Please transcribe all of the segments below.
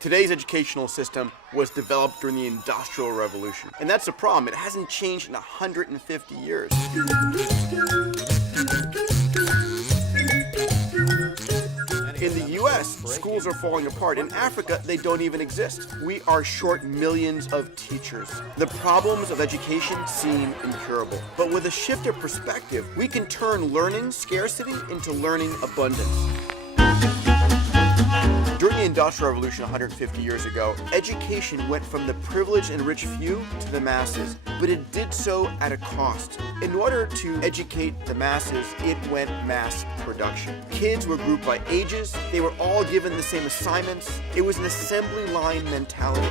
Today's educational system was developed during the Industrial Revolution. And that's the problem. It hasn't changed in 150 years. In the US, schools are falling apart. In Africa, they don't even exist. We are short millions of teachers. The problems of education seem incurable. But with a shift of perspective, we can turn learning scarcity into learning abundance. During the Industrial Revolution 150 years ago, education went from the privileged and rich few to the masses, but it did so at a cost. In order to educate the masses, it went mass production. Kids were grouped by ages, they were all given the same assignments. It was an assembly line mentality.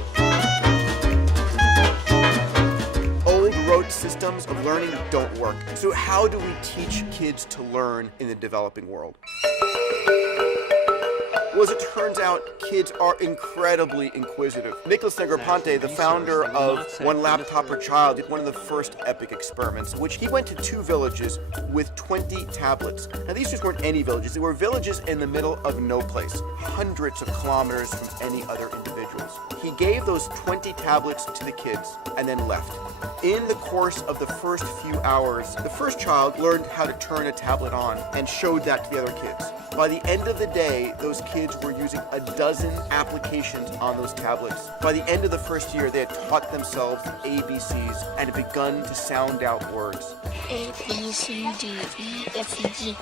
Old rote systems of learning don't work. So how do we teach kids to learn in the developing world? Well, as it turns out, kids are incredibly inquisitive. Nicholas Negroponte, the founder of One Laptop Per Child, did one of the first epic experiments, in which he went to 2 villages with 20 tablets. Now, these just weren't any villages. They were villages in the middle of no place, hundreds of kilometers from any other individuals. He gave those 20 tablets to the kids and then left. In the course of the first few hours, the first child learned how to turn a tablet on and showed that to the other kids. By the end of the day, those kids were using a dozen applications on those tablets. By the end of the first year, they had taught themselves ABCs and had begun to sound out words. A, B, C, D, E, F, G,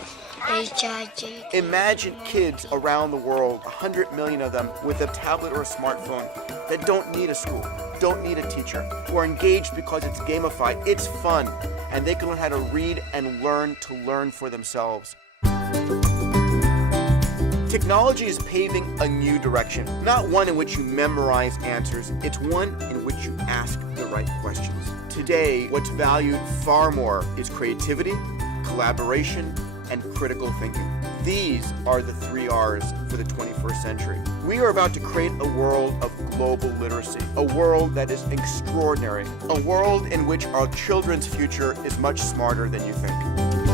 H, I, J. Imagine kids around the world, 100 million of them, with a tablet or a smartphone that don't need a school, don't need a teacher, who are engaged because it's gamified, it's fun, and they can learn how to read and learn to learn for themselves. Technology is paving a new direction, not one in which you memorize answers, it's one in which you ask the right questions. Today, what's valued far more is creativity, collaboration, and critical thinking. These are the 3 R's for the 21st century. We are about to create a world of global literacy, a world that is extraordinary, a world in which our children's future is much smarter than you think.